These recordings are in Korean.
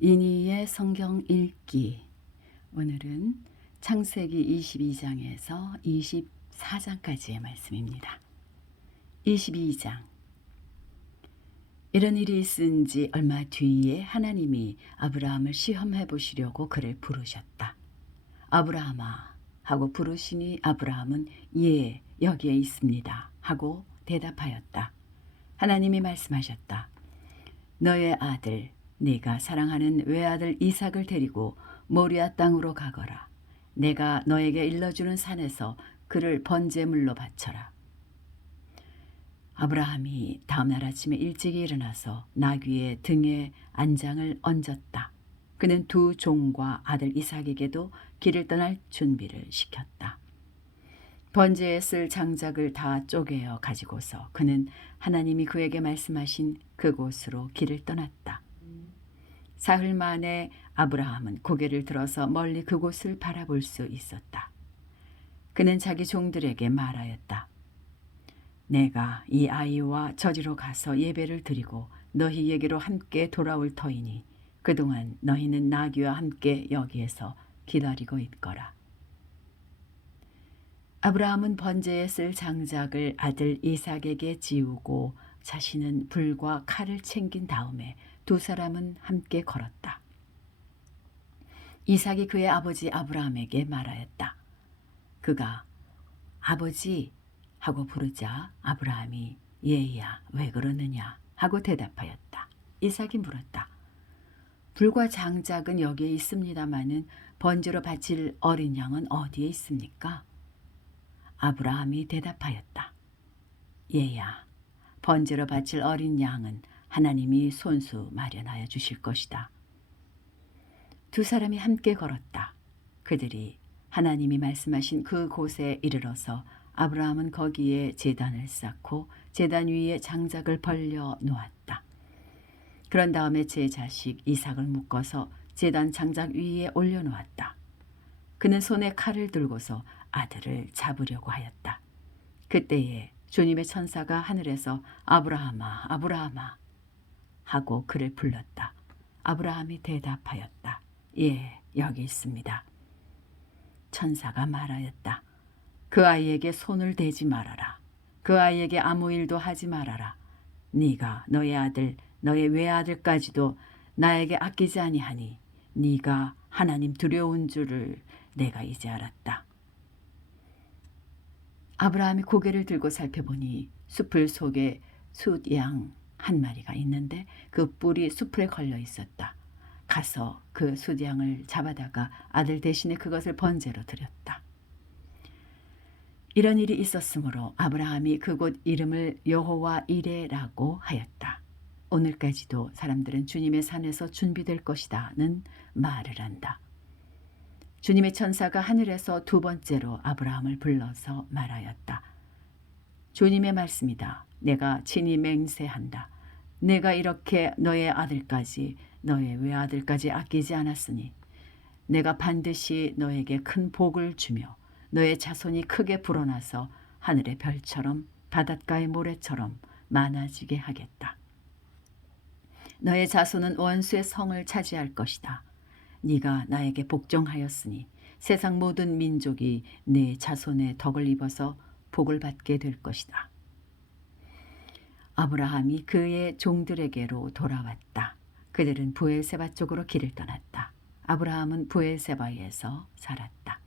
이니의 성경 읽기. 오늘은 창세기 22장에서 24장까지의 말씀입니다. 22장. 이런 일이 있은 지 얼마 뒤에 하나님이 아브라함을 시험해 보시려고 그를 부르셨다. 아브라함아 하고 부르시니 아브라함은 예, 여기에 있습니다 하고 대답하였다. 하나님이 말씀하셨다. 너의 아들 네가 사랑하는 외아들 이삭을 데리고 모리아 땅으로 가거라. 내가 너에게 일러주는 산에서 그를 번제물로 바쳐라. 아브라함이 다음날 아침에 일찍이 일어나서 나귀의 등에 안장을 얹었다. 그는 두 종과 아들 이삭에게도 길을 떠날 준비를 시켰다. 번제에 쓸 장작을 다 쪼개어 가지고서 그는 하나님이 그에게 말씀하신 그곳으로 길을 떠났다. 사흘 만에 아브라함은 고개를 들어서 멀리 그곳을 바라볼 수 있었다. 그는 자기 종들에게 말하였다. 내가 이 아이와 저리로 가서 예배를 드리고 너희에게로 함께 돌아올 터이니 그동안 너희는 나귀와 함께 여기에서 기다리고 있거라. 아브라함은 번제에 쓸 장작을 아들 이삭에게 지우고 자신은 불과 칼을 챙긴 다음에 두 사람은 함께 걸었다. 이삭이 그의 아버지 아브라함에게 말하였다. 그가 아버지 하고 부르자 아브라함이 얘야 왜 그러느냐 하고 대답하였다. 이삭이 물었다. 불과 장작은 여기에 있습니다마는 번제로 바칠 어린 양은 어디에 있습니까? 아브라함이 대답하였다. 얘야 번제로 바칠 어린 양은 하나님이 손수 마련하여 주실 것이다. 두 사람이 함께 걸었다. 그들이 하나님이 말씀하신 그 곳에 이르러서 아브라함은 거기에 제단을 쌓고 제단 위에 장작을 벌려 놓았다. 그런 다음에 제 자식 이삭을 묶어서 제단 장작 위에 올려놓았다. 그는 손에 칼을 들고서 아들을 잡으려고 하였다. 그때에 주님의 천사가 하늘에서 아브라함아 아브라함아 하고 그를 불렀다. 아브라함이 대답하였다. 예, 여기 있습니다. 천사가 말하였다. 그 아이에게 손을 대지 말아라. 그 아이에게 아무 일도 하지 말아라. 네가 너의 아들, 너의 외아들까지도 나에게 아끼지 아니하니 네가 하나님 두려운 줄을 내가 이제 알았다. 아브라함이 고개를 들고 살펴보니 숲을 속에 숫양 한 마리가 있는데 그 뿔이 숲에 걸려 있었다. 가서 그 숫양을 잡아다가 아들 대신에 그것을 번제로 드렸다. 이런 일이 있었으므로 아브라함이 그곳 이름을 여호와 이레라고 하였다. 오늘까지도 사람들은 주님의 산에서 준비될 것이다는 말을 한다. 주님의 천사가 하늘에서 두 번째로 아브라함을 불러서 말하였다. 주님의 말씀이다. 내가 친히 맹세한다. 내가 이렇게 너의 아들까지 너의 외아들까지 아끼지 않았으니 내가 반드시 너에게 큰 복을 주며 너의 자손이 크게 불어나서 하늘의 별처럼 바닷가의 모래처럼 많아지게 하겠다. 너의 자손은 원수의 성을 차지할 것이다. 네가 나에게 복종하였으니 세상 모든 민족이 네 자손의 덕을 입어서 복을 받게 될 것이다. 아브라함이 그의 종들에게로 돌아왔다. 그들은 부엘세바 쪽으로 길을 떠났다. 아브라함은 부엘세바에서 살았다.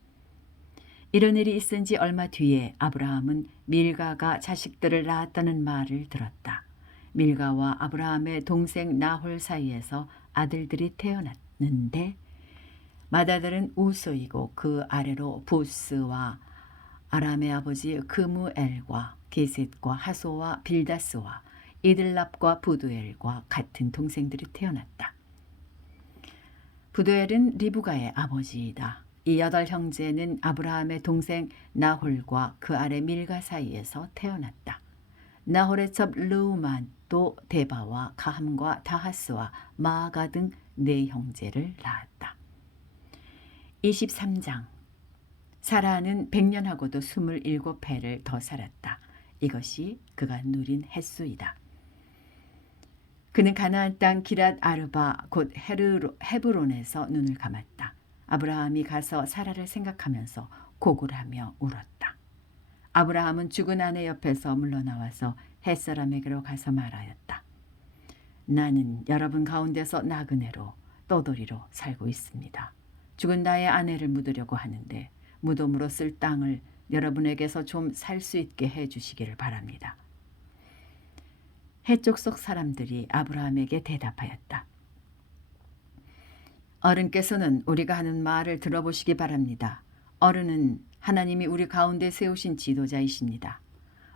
이런 일이 있은 지 얼마 뒤에 아브라함은 밀가가 자식들을 낳았다는 말을 들었다. 밀가와 아브라함의 동생 나홀 사이에서 아들들이 태어났는데 맏아들은 우소이고 그 아래로 부스와 아람의 아버지 그무엘과 게셋과 하소와 빌다스와 이들랍과 부두엘과 같은 동생들이 태어났다. 부두엘은 리브가의 아버지이다. 이 8형제는 아브라함의 동생 나홀과 그 아래 밀가 사이에서 태어났다. 나홀의 첩 르우만도 데바와 가함과 다하스와 마아가 등 4형제를 낳았다. 23장. 사라는 100년하고도 27해를 더 살았다. 이것이 그가 누린 횟수이다. 그는 가나안 땅 기랏 아르바 곧 헤브론에서 눈을 감았다. 아브라함이 가서 사라를 생각하면서 고굴하며 울었다. 아브라함은 죽은 아내 옆에서 물러나와서 햇사람에게로 가서 말하였다. 나는 여러분 가운데서 나그네로 떠돌이로 살고 있습니다. 죽은 나의 아내를 묻으려고 하는데 무덤으로 쓸 땅을 여러분에게서 좀 살 수 있게 해주시기를 바랍니다. 해쪽 속 사람들이 아브라함에게 대답하였다. 어른께서는 우리가 하는 말을 들어보시기 바랍니다. 어른은 하나님이 우리 가운데 세우신 지도자이십니다.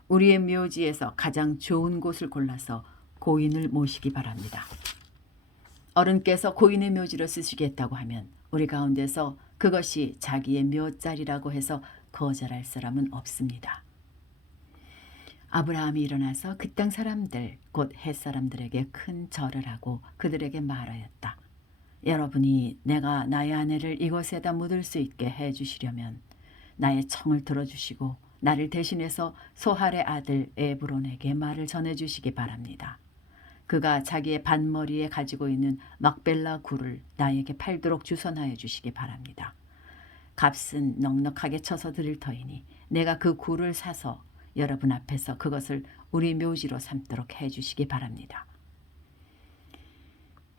우리의 묘지에서 가장 좋은 곳을 골라서 고인을 모시기 바랍니다. 어른께서 고인의 묘지로 쓰시겠다고 하면 우리 가운데서 그것이 자기의 묘자리라고 해서 거절할 사람은 없습니다. 아브라함이 일어나서 그 땅 사람들 곧 햇사람들에게 큰 절을 하고 그들에게 말하였다. 여러분이 내가 나의 아내를 이곳에다 묻을 수 있게 해주시려면 나의 청을 들어주시고 나를 대신해서 소할의 아들 에브론에게 말을 전해주시기 바랍니다. 그가 자기의 반머리에 가지고 있는 막벨라 굴을 나에게 팔도록 주선하여 주시기 바랍니다. 값은 넉넉하게 쳐서 드릴 터이니 내가 그 굴을 사서 여러분 앞에서 그것을 우리 묘지로 삼도록 해주시기 바랍니다.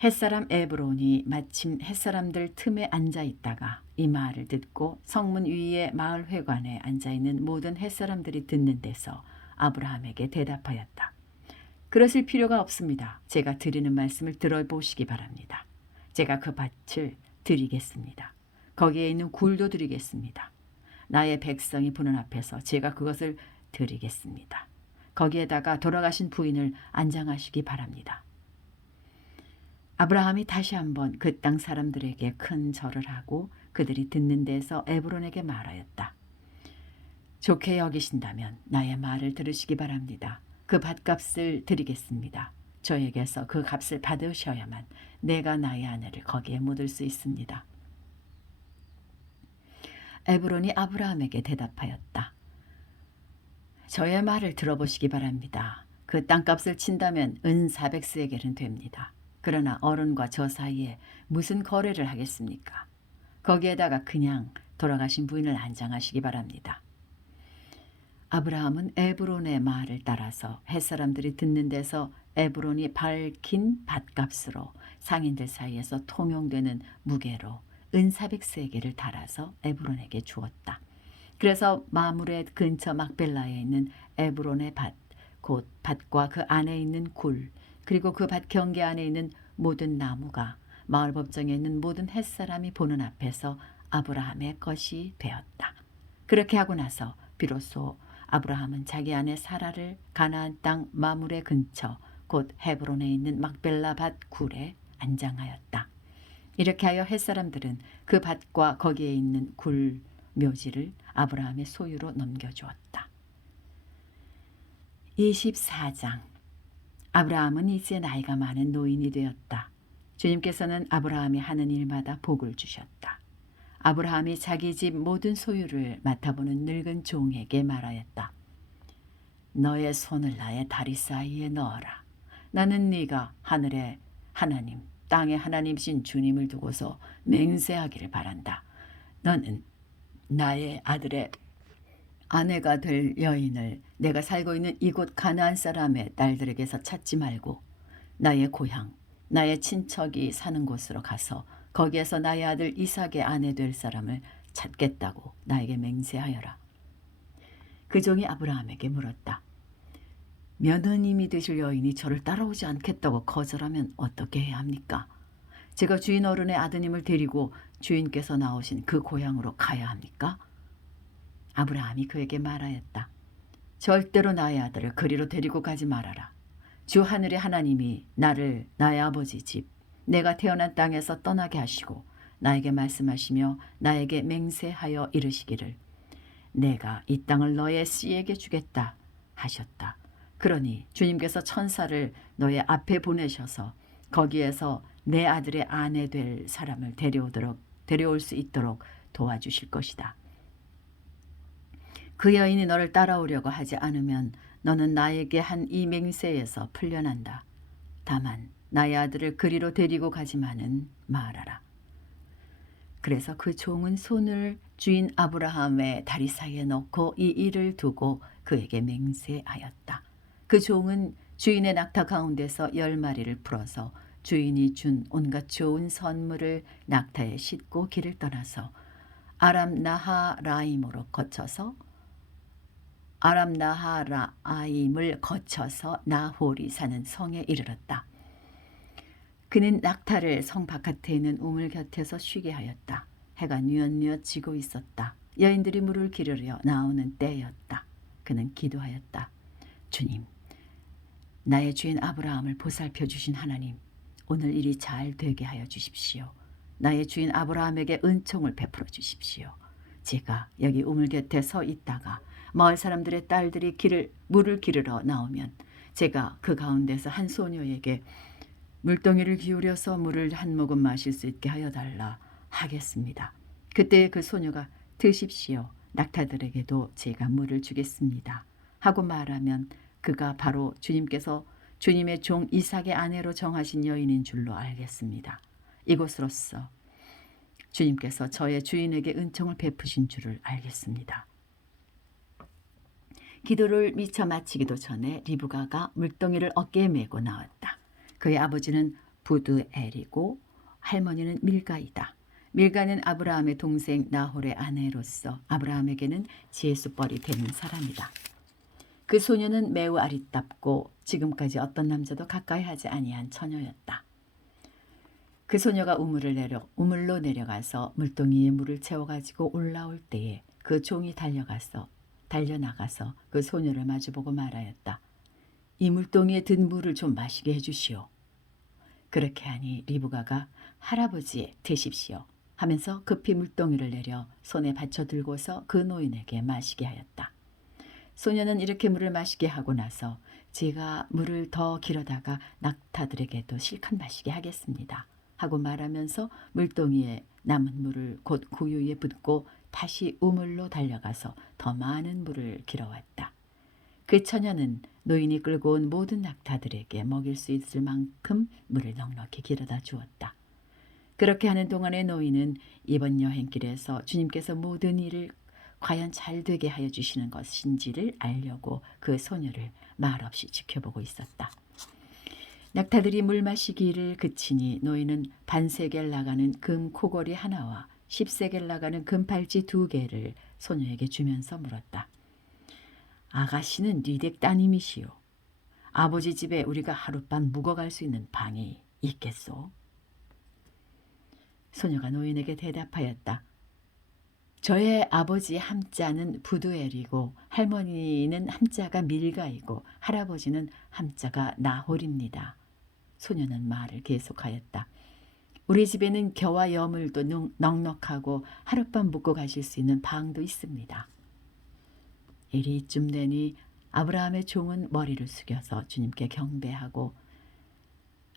햇사람 에브론이 마침 햇사람들 틈에 앉아 있다가 이 말을 듣고 성문 위에 마을 회관에 앉아 있는 모든 햇사람들이 듣는 데서 아브라함에게 대답하였다. 그러실 필요가 없습니다. 제가 드리는 말씀을 들어보시기 바랍니다. 제가 그 밭을 드리겠습니다. 거기에 있는 굴도 드리겠습니다. 나의 백성이 보는 앞에서 제가 그것을 드리겠습니다. 거기에다가 돌아가신 부인을 안장하시기 바랍니다. 아브라함이 다시 한번 그 땅 사람들에게 큰 절을 하고 그들이 듣는 데서 에브론에게 말하였다. 좋게 여기신다면 나의 말을 들으시기 바랍니다. 그 밭값을 드리겠습니다. 저에게서 그 값을 받으셔야만 내가 나의 아내를 거기에 묻을 수 있습니다. 에브론이 아브라함에게 대답하였다. 저의 말을 들어보시기 바랍니다. 그 땅값을 친다면 은 400스에겔은 됩니다. 그러나 어른과 저 사이에 무슨 거래를 하겠습니까? 거기에다가 그냥 돌아가신 부인을 안장하시기 바랍니다. 아브라함은 에브론의 말을 따라서 햇사람들이 듣는 데서 에브론이 밝힌 밭값으로 상인들 사이에서 통용되는 무게로 은 400세겔을 달아서 에브론에게 주었다. 그래서 마므레 근처 막벨라에 있는 에브론의 밭, 곧 밭과 그 안에 있는 굴, 그리고 그 밭 경계 안에 있는 모든 나무가 마을 법정에 있는 모든 햇사람이 보는 앞에서 아브라함의 것이 되었다. 그렇게 하고 나서 비로소 아브라함은 자기 아내 사라를 가나안 땅 마므레 근처 곧 헤브론에 있는 막벨라 밭 굴에 안장하였다. 이렇게 하여 햇사람들은 그 밭과 거기에 있는 굴 묘지를 아브라함의 소유로 넘겨주었다. 24장. 아브라함은 이제 나이가 많은 노인이 되었다. 주님께서는 아브라함이 하는 일마다 복을 주셨다. 아브라함이 자기 집 모든 소유를 맡아보는 늙은 종에게 말하였다. 너의 손을 나의 다리 사이에 넣어라. 나는 네가 하늘의 하나님, 땅의 하나님이신 주님을 두고서 맹세하기를 바란다. 너는 나의 아들의 아내가 될 여인을 내가 살고 있는 이곳 가나안 사람의 딸들에게서 찾지 말고 나의 고향, 나의 친척이 사는 곳으로 가서 거기에서 나의 아들 이삭의 아내 될 사람을 찾겠다고 나에게 맹세하여라. 그 종이 아브라함에게 물었다. 며느님이 되실 여인이 저를 따라오지 않겠다고 거절하면 어떻게 해야 합니까? 제가 주인 어른의 아드님을 데리고 주인께서 나오신 그 고향으로 가야 합니까? 아브라함이 그에게 말하였다. 절대로 나의 아들을 그리로 데리고 가지 말아라. 주 하늘의 하나님이 나를 나의 아버지 집, 내가 태어난 땅에서 떠나게 하시고 나에게 말씀하시며 나에게 맹세하여 이르시기를 내가 이 땅을 너의 씨에게 주겠다 하셨다. 그러니 주님께서 천사를 너의 앞에 보내셔서 거기에서 내 아들의 아내 될 사람을 데려올 수 있도록 도와주실 것이다. 그 여인이 너를 따라오려고 하지 않으면 너는 나에게 한 이 맹세에서 풀려난다. 다만 나의 아들을 그리로 데리고 가지만은 말하라. 그래서 그 종은 손을 주인 아브라함의 다리 사이에 넣고 이 일을 두고 그에게 맹세하였다. 그 종은 주인의 낙타 가운데서 10마리를 풀어서 주인이 준 온갖 좋은 선물을 낙타에 싣고 길을 떠나서 아람 나하라임을 거쳐서 나홀이 사는 성에 이르렀다. 그는 낙타를 성 바깥에 있는 우물 곁에서 쉬게 하였다. 해가 뉘엿뉘엿 지고 있었다. 여인들이 물을 기르려 나오는 때였다. 그는 기도하였다. 주님, 나의 주인 아브라함을 보살펴 주신 하나님, 오늘 일이 잘 되게 하여 주십시오. 나의 주인 아브라함에게 은총을 베풀어 주십시오. 제가 여기 우물 곁에 서 있다가 마을 사람들의 딸들이 물을 기르러 나오면 제가 그 가운데서 한 소녀에게 물동이를 기울여서 물을 한 모금 마실 수 있게 하여 달라 하겠습니다. 그때 그 소녀가 드십시오. 낙타들에게도 제가 물을 주겠습니다. 하고 말하면 그가 바로 주님께서 주님의 종 이삭의 아내로 정하신 여인인 줄로 알겠습니다. 이곳으로서 주님께서 저의 주인에게 은총을 베푸신 줄을 알겠습니다. 기도를 미처 마치기도 전에 리브가가 물동이를 어깨에 메고 나왔다. 그의 아버지는 부드엘이고 할머니는 밀가이다. 밀가는 아브라함의 동생 나홀의 아내로서 아브라함에게는 지혜수뻘이 되는 사람이다. 그 소녀는 매우 아리답고 지금까지 어떤 남자도 가까이 하지 아니한 처녀였다. 그 소녀가 우물로 내려가서 물동이에 물을 채워가지고 올라올 때에 그 종이 달려나가서 그 소녀를 마주보고 말하였다. 이 물동이에 든 물을 좀 마시게 해주시오. 그렇게 하니 리브가가 할아버지 드십시오 하면서 급히 물동이를 내려 손에 받쳐 들고서 그 노인에게 마시게 하였다. 소녀는 이렇게 물을 마시게 하고 나서 제가 물을 더 길어다가 낙타들에게도 실컷 마시게 하겠습니다 하고 말하면서 물동이에 남은 물을 곧 구유에 붓고 다시 우물로 달려가서 더 많은 물을 길어왔다. 그 처녀는 노인이 끌고 온 모든 낙타들에게 먹일 수 있을 만큼 물을 넉넉히 길어다 주었다. 그렇게 하는 동안에 노인은 이번 여행길에서 주님께서 모든 일을 과연 잘 되게 하여 주시는 것인지를 알려고 그 소녀를 말없이 지켜보고 있었다. 낙타들이 물 마시기를 그치니 노인은 반세겔 나가는 금 코걸이 하나와 10세겔 나가는 금 팔찌 2개를 소녀에게 주면서 물었다. 아가씨는 니댁 따님이시오. 아버지 집에 우리가 하룻밤 묵어갈 수 있는 방이 있겠소? 소녀가 노인에게 대답하였다. 저의 아버지 함자는 부두엘이고 할머니는 함자가 밀가이고 할아버지는 함자가 나홀입니다. 소녀는 말을 계속하였다. 우리 집에는 겨와 여물도 넉넉하고 하룻밤 묵고 가실 수 있는 방도 있습니다. 일이 이쯤 되니 아브라함의 종은 머리를 숙여서 주님께 경배하고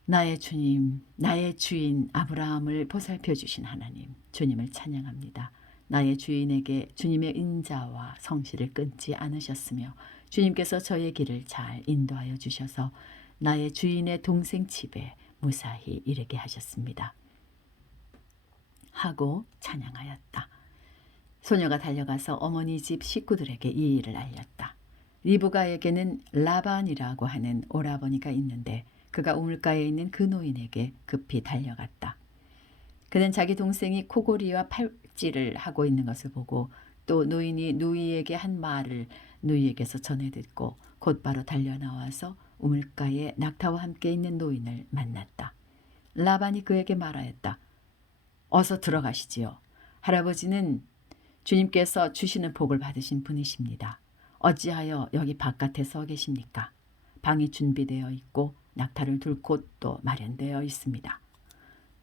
나의 주님, 나의 주인 아브라함을 보살펴 주신 하나님, 주님을 찬양합니다. 나의 주인에게 주님의 인자와 성실을 끊지 않으셨으며 주님께서 저의 길을 잘 인도하여 주셔서 나의 주인의 동생 집에 무사히 이르게 하셨습니다. 하고 찬양하였다. 소녀가 달려가서 어머니 집 식구들에게 이 일을 알렸다. 리브가에게는 라반이라고 하는 오라버니가 있는데 그가 우물가에 있는 그 노인에게 급히 달려갔다. 그는 자기 동생이 코골이와 팔찌를 하고 있는 것을 보고 또 노인이 누이에게 한 말을 누이에게서 전해 듣고 곧바로 달려나와서 우물가에 낙타와 함께 있는 노인을 만났다. 라반이 그에게 말하였다. 어서 들어가시지요. 할아버지는 주님께서 주시는 복을 받으신 분이십니다. 어찌하여 여기 바깥에 서 계십니까? 방이 준비되어 있고 낙타를 둘 곳도 마련되어 있습니다.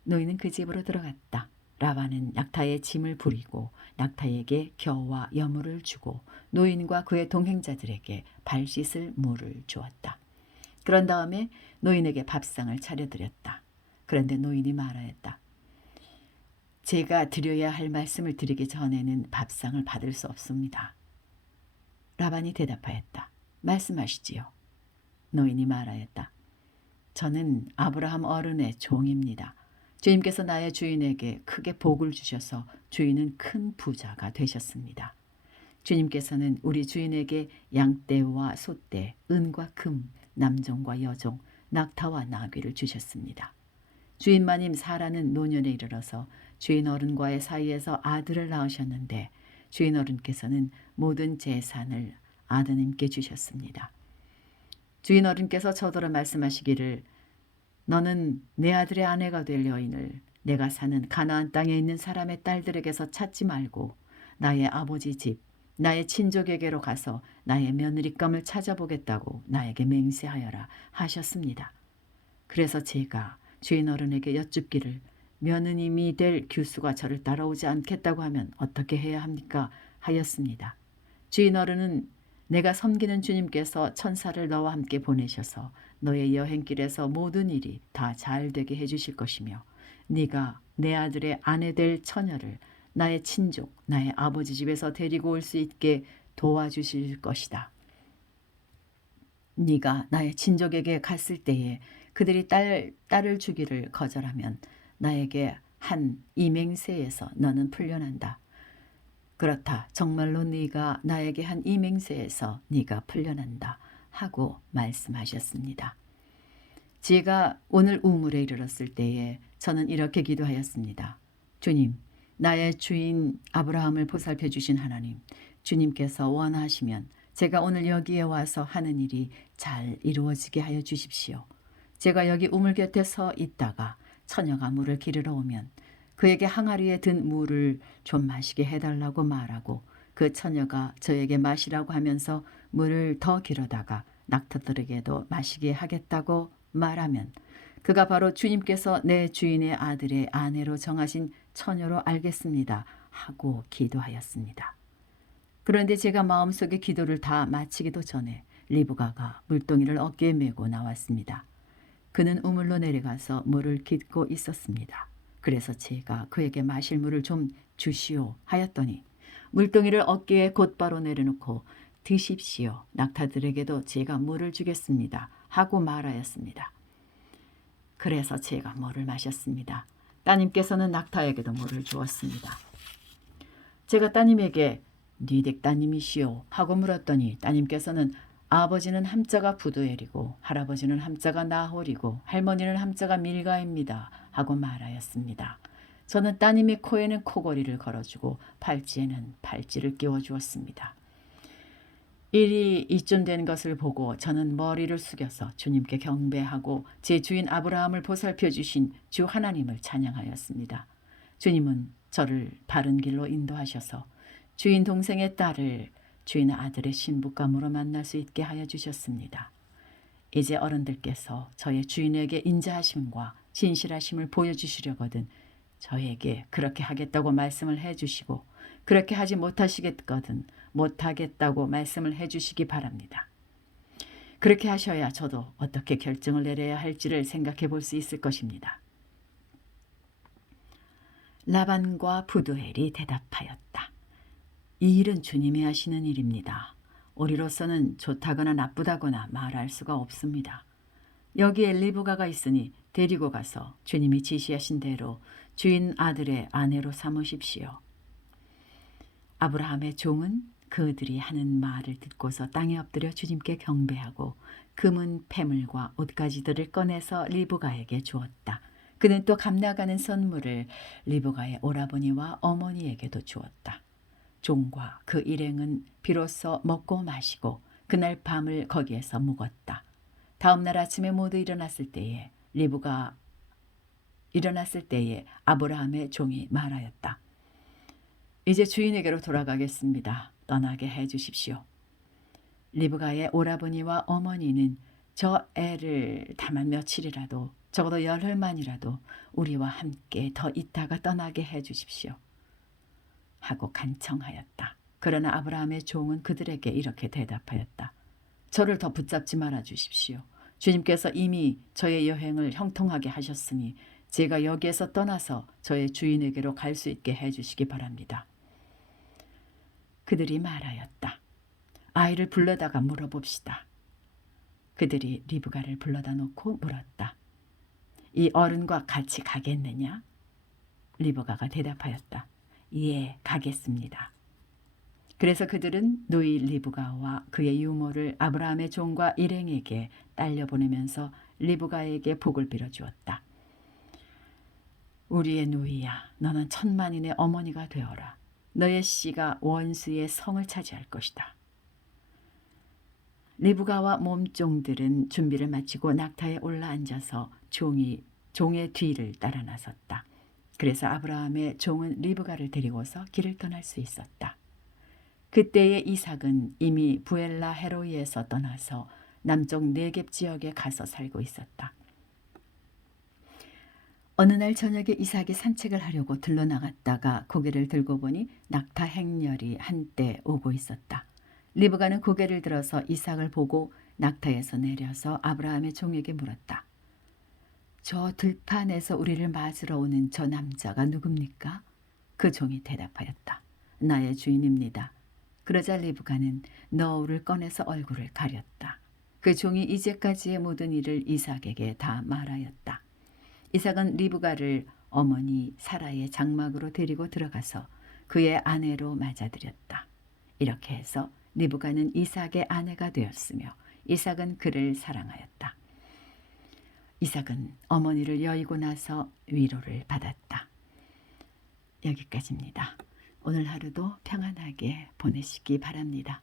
노인은 그 집으로 들어갔다. 라반은 낙타의 짐을 부리고 낙타에게 겨와 여물을 주고 노인과 그의 동행자들에게 발 씻을 물을 주었다. 그런 다음에 노인에게 밥상을 차려드렸다. 그런데 노인이 말하였다. 제가 드려야 할 말씀을 드리기 전에는 밥상을 받을 수 없습니다. 라반이 대답하였다. 말씀하시지요. 노인이 말하였다. 저는 아브라함 어른의 종입니다. 주님께서 나의 주인에게 크게 복을 주셔서 주인은 큰 부자가 되셨습니다. 주님께서는 우리 주인에게 양떼와 소떼, 은과 금, 남종과 여종, 낙타와 나귀를 주셨습니다. 주인 마님 사라는 노년에 이르러서 주인 어른과의 사이에서 아들을 낳으셨는데 주인 어른께서는 모든 재산을 아드님께 주셨습니다. 주인 어른께서 저더러 말씀하시기를 너는 내 아들의 아내가 될 여인을 내가 사는 가나안 땅에 있는 사람의 딸들에게서 찾지 말고 나의 아버지 집, 나의 친족에게로 가서 나의 며느리감을 찾아보겠다고 나에게 맹세하여라 하셨습니다. 그래서 제가 주인 어른에게 여쭙기를 며느님이 될 규수가 저를 따라오지 않겠다고 하면 어떻게 해야 합니까? 하였습니다. 주인 어른은 내가 섬기는 주님께서 천사를 너와 함께 보내셔서 너의 여행길에서 모든 일이 다 잘되게 해주실 것이며 네가 내 아들의 아내 될 처녀를 나의 친족, 나의 아버지 집에서 데리고 올 수 있게 도와주실 것이다. 네가 나의 친족에게 갔을 때에 그들이 딸을 주기를 거절하면 나에게 한 이 맹세에서 너는 풀려난다. 그렇다. 정말로 네가 나에게 한 이 맹세에서 네가 풀려난다. 하고 말씀하셨습니다. 제가 오늘 우물에 이르렀을 때에 저는 이렇게 기도하였습니다. 주님, 나의 주인 아브라함을 보살펴 주신 하나님, 주님께서 원하시면 제가 오늘 여기에 와서 하는 일이 잘 이루어지게 하여 주십시오. 제가 여기 우물 곁에 서 있다가 처녀가 물을 기르러 오면 그에게 항아리에 든 물을 좀 마시게 해달라고 말하고 그 처녀가 저에게 마시라고 하면서 물을 더 길어다가 낙타들에게도 마시게 하겠다고 말하면 그가 바로 주님께서 내 주인의 아들의 아내로 정하신 처녀로 알겠습니다. 하고 기도하였습니다. 그런데 제가 마음속에 기도를 다 마치기도 전에 리브가가 물동이를 어깨에 메고 나왔습니다. 그는 우물로 내려가서 물을 깃고 있었습니다. 그래서 제가 그에게 마실 물을 좀 주시오 하였더니 물동이를 어깨에 곧바로 내려놓고 드십시오. 낙타들에게도 제가 물을 주겠습니다. 하고 말하였습니다. 그래서 제가 물을 마셨습니다. 따님께서는 낙타에게도 물을 주었습니다. 제가 따님에게 니댁 따님이시오 하고 물었더니 따님께서는 아버지는 함자가 부두엘이고 할아버지는 함자가 나홀이고 할머니는 함자가 밀가입니다 하고 말하였습니다. 저는 따님의 코에는 코걸이를 걸어주고 팔찌에는 팔찌를 끼워주었습니다. 일이 이쯤 된 것을 보고 저는 머리를 숙여서 주님께 경배하고 제 주인 아브라함을 보살펴 주신 주 하나님을 찬양하였습니다. 주님은 저를 바른 길로 인도하셔서 주인 동생의 딸을 주인 아들의 신부감으로 만날 수 있게 하여 주셨습니다. 이제 어른들께서 저의 주인에게 인자하심과 진실하심을 보여주시려거든 저에게 그렇게 하겠다고 말씀을 해주시고 그렇게 하지 못하시겠거든 못하겠다고 말씀을 해주시기 바랍니다. 그렇게 하셔야 저도 어떻게 결정을 내려야 할지를 생각해 볼 수 있을 것입니다. 라반과 부두엘이 대답하였다. 이 일은 주님이 하시는 일입니다. 우리로서는 좋다거나 나쁘다거나 말할 수가 없습니다. 여기에 리브가가 있으니 데리고 가서 주님이 지시하신 대로 주인 아들의 아내로 삼으십시오. 아브라함의 종은 그들이 하는 말을 듣고서 땅에 엎드려 주님께 경배하고 금은 패물과 옷가지들을 꺼내서 리브가에게 주었다. 그는 또 값나가는 선물을 리브가의 오라버니와 어머니에게도 주었다. 종과 그 일행은 비로소 먹고 마시고 그날 밤을 거기에서 묵었다. 다음 날 아침에 모두 일어났을 때에 리브가 일어났을 때에 아브라함의 종이 말하였다. 이제 주인에게로 돌아가겠습니다. 떠나게 해 주십시오. 리브가의 오라버니와 어머니는 저 애를 다만 며칠이라도 적어도 열흘만이라도 우리와 함께 더 있다가 떠나게 해 주십시오. 하고 간청하였다. 그러나 아브라함의 종은 그들에게 이렇게 대답하였다. 저를 더 붙잡지 말아 주십시오. 주님께서 이미 저의 여행을 형통하게 하셨으니 제가 여기에서 떠나서 저의 주인에게로 갈 수 있게 해주시기 바랍니다. 그들이 말하였다. 아이를 불러다가 물어봅시다. 그들이 리브가를 불러다 놓고 물었다. 이 어른과 같이 가겠느냐? 리브가가 대답하였다. 예, 가겠습니다. 그래서 그들은 누이 리브가와 그의 유모를 아브라함의 종과 일행에게 딸려보내면서 리브가에게 복을 빌어주었다. 우리의 누이야, 너는 천만인의 어머니가 되어라. 너의 씨가 원수의 성을 차지할 것이다. 리브가와 몸종들은 준비를 마치고 낙타에 올라앉아서 종의 뒤를 따라 나섰다. 그래서 아브라함의 종은 리브가를 데리고서 길을 떠날 수 있었다. 그때의 이삭은 이미 부엘라 헤로이에서 떠나서 남쪽 네겝 지역에 가서 살고 있었다. 어느 날 저녁에 이삭이 산책을 하려고 들러나갔다가 고개를 들고 보니 낙타 행렬이 한때 오고 있었다. 리브가는 고개를 들어서 이삭을 보고 낙타에서 내려서 아브라함의 종에게 물었다. 저 들판에서 우리를 맞으러 오는 저 남자가 누굽니까? 그 종이 대답하였다. 나의 주인입니다. 그러자 리브가는 너울을 꺼내서 얼굴을 가렸다. 그 종이 이제까지의 모든 일을 이삭에게 다 말하였다. 이삭은 리브가를 어머니 사라의 장막으로 데리고 들어가서 그의 아내로 맞아들였다. 이렇게 해서 리브가는 이삭의 아내가 되었으며 이삭은 그를 사랑하였다. 이삭은 어머니를 여의고 나서 위로를 받았다. 여기까지입니다. 오늘 하루도 평안하게 보내시기 바랍니다.